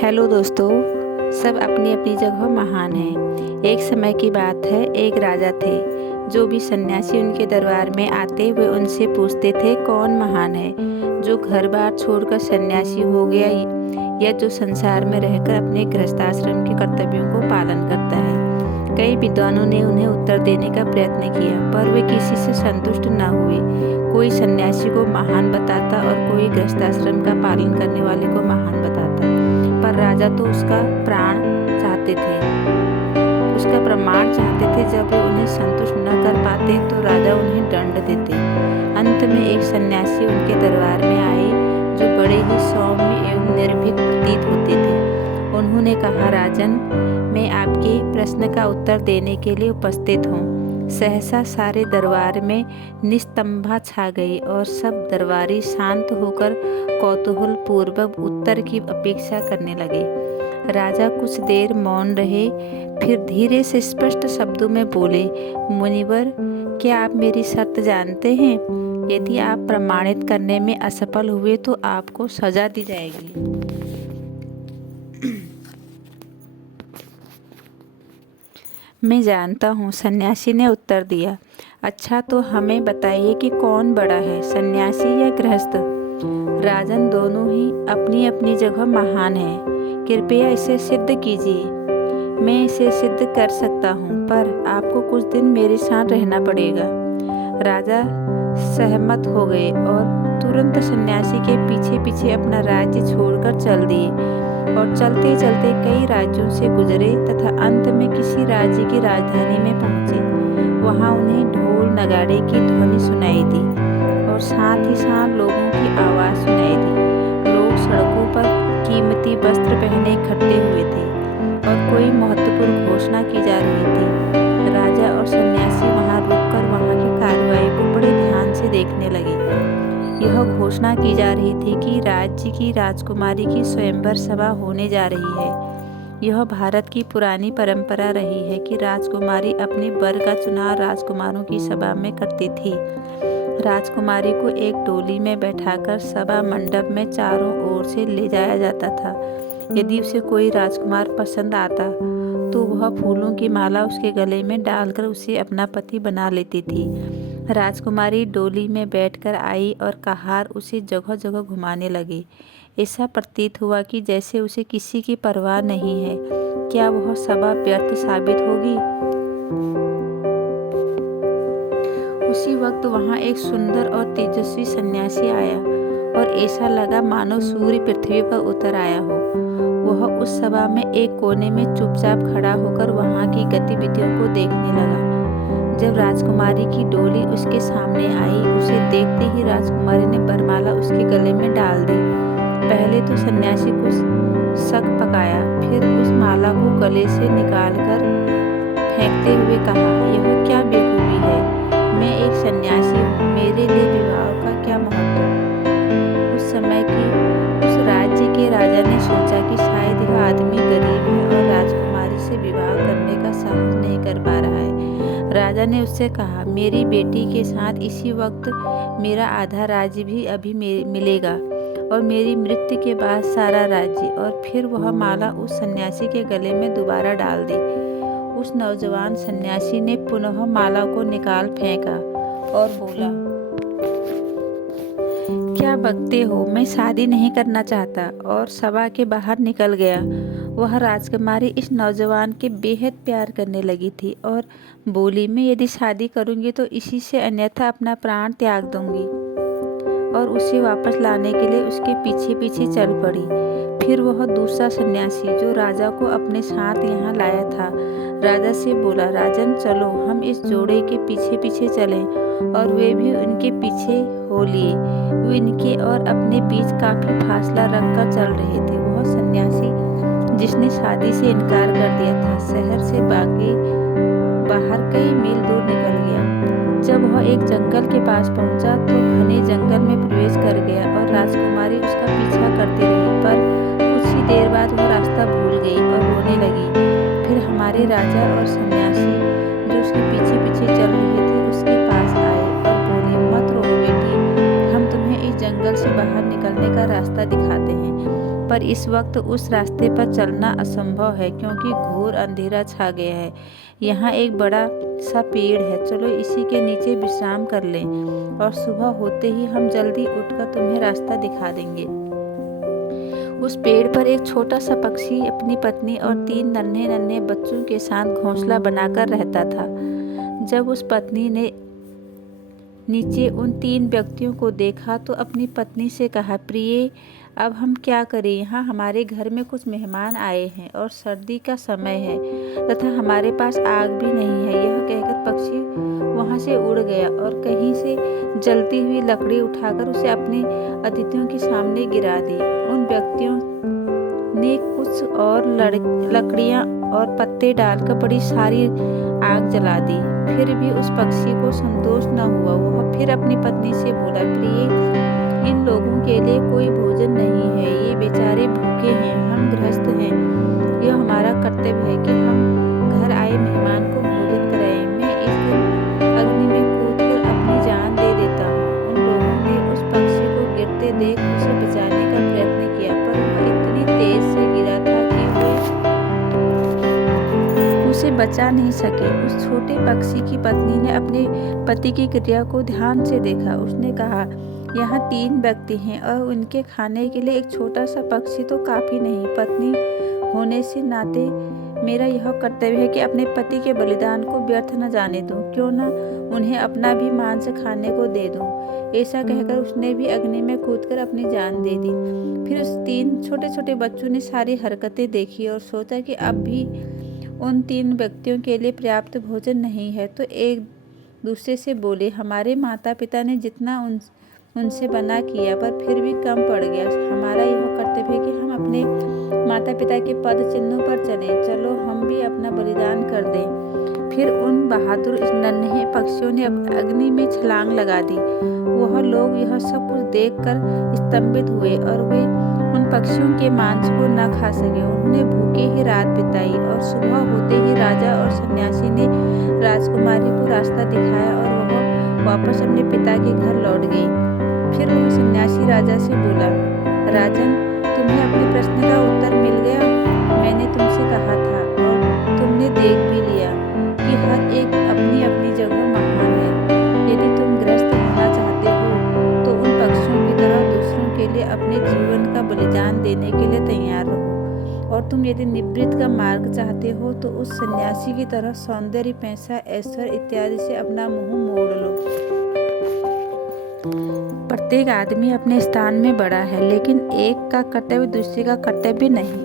Hello दोस्तों। सब अपनी अपनी जगह महान हैं। एक समय की बात है, एक राजा थे। जो भी सन्यासी उनके दरबार में आते वे उनसे पूछते थे कौन महान है, जो घर बार छोड़कर सन्यासी हो गया या जो संसार में रहकर अपने गृहस्थाश्रम के कर्तव्यों को पालन करता है। कई विद्वानों ने उन्हें उत्तर देने का प्रयत्न किया, पर वे किसी से संतुष्ट न हुए। कोई सन्यासी को महान बताता और कोई गृहस्थाश्रम का पालन करने वाले को महान बताता, पर राजा तो उसका प्राण चाहते थे, उसका प्रमाण चाहते थे। जब वे उन्हें संतुष्ट न कर पाते तो राजा उन्हें दंड देते। अंत में एक सन्यासी उनके दरबार में आए, जो बड़े ही सौम्य एवं निर्भीक प्रतीत होते थे। उन्होंने कहा, राजन, मैं आपके प्रश्न का उत्तर देने के लिए उपस्थित हूँ। सहसा सारे दरबार में निस्तंभा छा गई और सब दरबारी शांत होकर कौतूहल पूर्वक उत्तर की अपेक्षा करने लगे। राजा कुछ देर मौन रहे, फिर धीरे से स्पष्ट शब्दों में बोले, मुनिवर, क्या आप मेरी शर्त जानते हैं? यदि आप प्रमाणित करने में असफल हुए तो आपको सजा दी जाएगी। मैं जानता हूँ, सन्यासी ने उत्तर दिया। अच्छा, तो हमें बताइए कि कौन बड़ा है, सन्यासी या गृहस्थ? राजन, दोनों ही अपनी अपनी जगह महान हैं। कृपया इसे सिद्ध कीजिए। मैं इसे सिद्ध कर सकता हूँ, पर आपको कुछ दिन मेरे साथ रहना पड़ेगा। राजा सहमत हो गए और तुरंत सन्यासी के पीछे पीछे अपना राज्य छोड़कर चल दिए और चलते चलते कई राज्यों से गुजरे तथा अंत में किसी राज्य की राजधानी में पहुँचे। वहाँ उन्हें ढोल नगाड़े की ध्वनि सुनाई दी और साथ ही साथ लोगों की आवाज़ सुनाई दी। लोग सड़कों पर कीमती वस्त्र पहने इकट्ठे हुए थे और कोई महत्वपूर्ण घोषणा की जा रही थी। राजा और सन्यासी वहाँ रुककर वहाँ की कार्रवाई को बड़े ध्यान से देखने लगे। यह घोषणा की जा रही थी कि राज्य की राजकुमारी की स्वयंवर सभा होने जा रही है। यह भारत की पुरानी परंपरा रही है कि राजकुमारी अपने वर का चुनाव राजकुमारों की सभा में करती थी। राजकुमारी को एक डोली में बैठाकर सभा मंडप में चारों ओर से ले जाया जाता था। यदि उसे कोई राजकुमार पसंद आता तो वह फूलों की माला उसके गले में डालकर उसे अपना पति बना लेती थी। राजकुमारी डोली में बैठकर आई और कहार उसे जगह जगह घुमाने लगे। ऐसा प्रतीत हुआ कि जैसे उसे किसी की परवाह नहीं है। क्या वह सभा व्यर्थ साबित होगी? उसी वक्त वहां एक सुंदर और तेजस्वी सन्यासी आया और ऐसा लगा मानो सूर्य पृथ्वी पर उतर आया हो। वह उस सभा में एक कोने में चुपचाप खड़ा होकर वहां की गतिविधियों को देखने लगा। जब राजकुमारी की डोली उसके सामने आई, उसे देखते ही राजकुमारी ने वरमाला उसके गले में डाल दी। पहले तो सन्यासी कुछ शक पकाया, फिर उस माला को गले से निकालकर फेंकते हुए कहा, यह क्या बेवकूफ़ी है? मैं एक सन्यासी हूँ, मेरे लिए विवाह का क्या महत्व? उस समय की उस राज्य के राजा ने सोचा कि शायद यह आदमी गरीब है और राजकुमारी से विवाह करने का साहस नहीं कर पा रहा है। राजा ने उससे कहा, मेरी बेटी के साथ इसी वक्त मेरा आधा राज्य भी अभी मिलेगा और मेरी मृत्यु के बाद सारा राज्य। और फिर वह माला उस सन्यासी के गले में दोबारा डाल दी। उस नौजवान सन्यासी ने पुनः माला को निकाल फेंका और बोला, क्या बकते हो, मैं शादी नहीं करना चाहता, और सभा के बाहर निकल गया। वह राजकुमारी इस नौजवान के बेहद प्यार करने लगी थी और बोली, मैं यदि शादी करूंगी तो इसी से, अन्यथा अपना प्राण त्याग दूंगी। और उसे वापस लाने के लिए उसके पीछे पीछे चल पड़ी। फिर वह दूसरा सन्यासी जो राजा को अपने साथ यहाँ लाया था, राजा से बोला, राजन, चलो हम इस जोड़े के पीछे पीछे चलें। और वे भी उनके पीछे हो लिए। वे इनके और अपने बीच काफी फासला रखकर चल रहे थे। वह सन्यासी जिसने शादी से इनकार कर दिया था, शहर से बाहर कई मील दूर निकल गया। जब वह एक जंगल के पास पहुंचा तो घने जंगल में प्रवेश कर गया और राजकुमारी उसका पीछा करती रही, पर कुछ ही देर बाद वह रास्ता भूल गई और रोने लगी। फिर हमारे राजा और सन्यासी जो उसके पीछे पीछे चल रहे थे उसके पास आए और बोले, मत रो बेटी, हम तुम्हें इस जंगल से बाहर निकलने का रास्ता दिखाते हैं। पर इस वक्त उस रास्ते पर चलना असंभव है क्योंकि घोर अंधेरा छा गया है। यहाँ एक बड़ा सा पेड़ है, चलो इसी के नीचे विश्राम कर लें और सुबह होते ही हम जल्दी उठकर तुम्हें रास्ता दिखा देंगे। उस पेड़ पर एक छोटा सा पक्षी अपनी पत्नी और 3 नन्हे नन्हे बच्चों के साथ घोंसला बनाकर रहता था। जब उस पत्नी ने नीचे उन 3 व्यक्तियों को देखा तो अपनी पत्नी से कहा, प्रिय, अब हम क्या करें? यहाँ हमारे घर में कुछ मेहमान आए हैं और सर्दी का समय है तथा हमारे पास आग भी नहीं है। यह कहकर पक्षी वहाँ से उड़ गया और कहीं से जलती हुई लकड़ी उठाकर उसे अपने अतिथियों के सामने गिरा दी। उन व्यक्तियों ने कुछ और लकड़ियाँ और पत्ते डालकर बड़ी सारी आग जला दी। फिर भी उस पक्षी को संतोष न हुआ। वह फिर अपनी पत्नी से बोला, प्रिय, इन लोगों के लिए कोई भोजन नहीं है, ये बेचारे भूखे हैं, हम गृहस्थ हैं। यह हमारा कर्तव्य है कि हम घर आए मेहमान को भोजन कराएं। मैं इस दिन अग्नि में कूदकर अपनी जान दे देता हूँ। उन लोगों ने उस पक्षी को गिरते देख उसे बचाने का प्रयत्न किया, पर वह इतनी तेज से गिरा था कि वे उसे बचा नहीं सके। उस छोटे पक्षी की पत्नी ने अपने पति की क्रिया को ध्यान से देखा। उसने कहा, यहाँ 3 व्यक्ति हैं और उनके खाने के लिए एक छोटा सा पक्षी तो काफ़ी नहीं। पत्नी होने से नाते मेरा यह कर्तव्य है कि अपने पति के बलिदान को व्यर्थ न जाने दूं। क्यों न उन्हें अपना भी मांस खाने को दे दूं। ऐसा कहकर उसने भी अग्नि में कूदकर अपनी जान दे दी। फिर उस 3 छोटे छोटे बच्चों ने सारी हरकतें देखी और सोचा कि अब भी उन 3 व्यक्तियों के लिए पर्याप्त भोजन नहीं है, तो एक दूसरे से बोले, हमारे माता पिता ने जितना उनसे बना किया पर फिर भी कम पड़ गया। हमारा यह कर्तव्य है कि हम अपने माता पिता के पद चिन्हों पर चलें। चलो हम भी अपना बलिदान कर दें। फिर उन बहादुर नन्हे पक्षियों ने अग्नि में छलांग लगा दी। वह लोग यह सब कुछ देखकर स्तंभित हुए और वे उन पक्षियों के मांस को न खा सके। उन्होंने भूखे ही रात बिताई और सुबह होते ही राजा और सन्यासी ने राजकुमारी को रास्ता दिखाया और वह वापस अपने पिता के घर लौट गई। फिर वह सन्यासी राजा से बोला, राजन, तुम्हें अपने प्रश्न का उत्तर मिल गया। मैंने तुमसे कहा था और तुमने देख भी लिया कि हर एक अपनी अपनी जगह महान है। यदि तुम गृहस्थ होना चाहते हो तो उन पक्षियों की तरह दूसरों के लिए अपने जीवन का बलिदान देने के लिए तैयार रहो, और तुम यदि निवृत्त का मार्ग चाहते हो तो उस सन्यासी की तरह सौंदर्य, पैसा, ऐश्वर्य इत्यादि से अपना मुंह मोड़ लो। प्रत्येक आदमी अपने स्थान में बड़ा है, लेकिन एक का कर्तव्य दूसरे का कर्तव्य नहीं।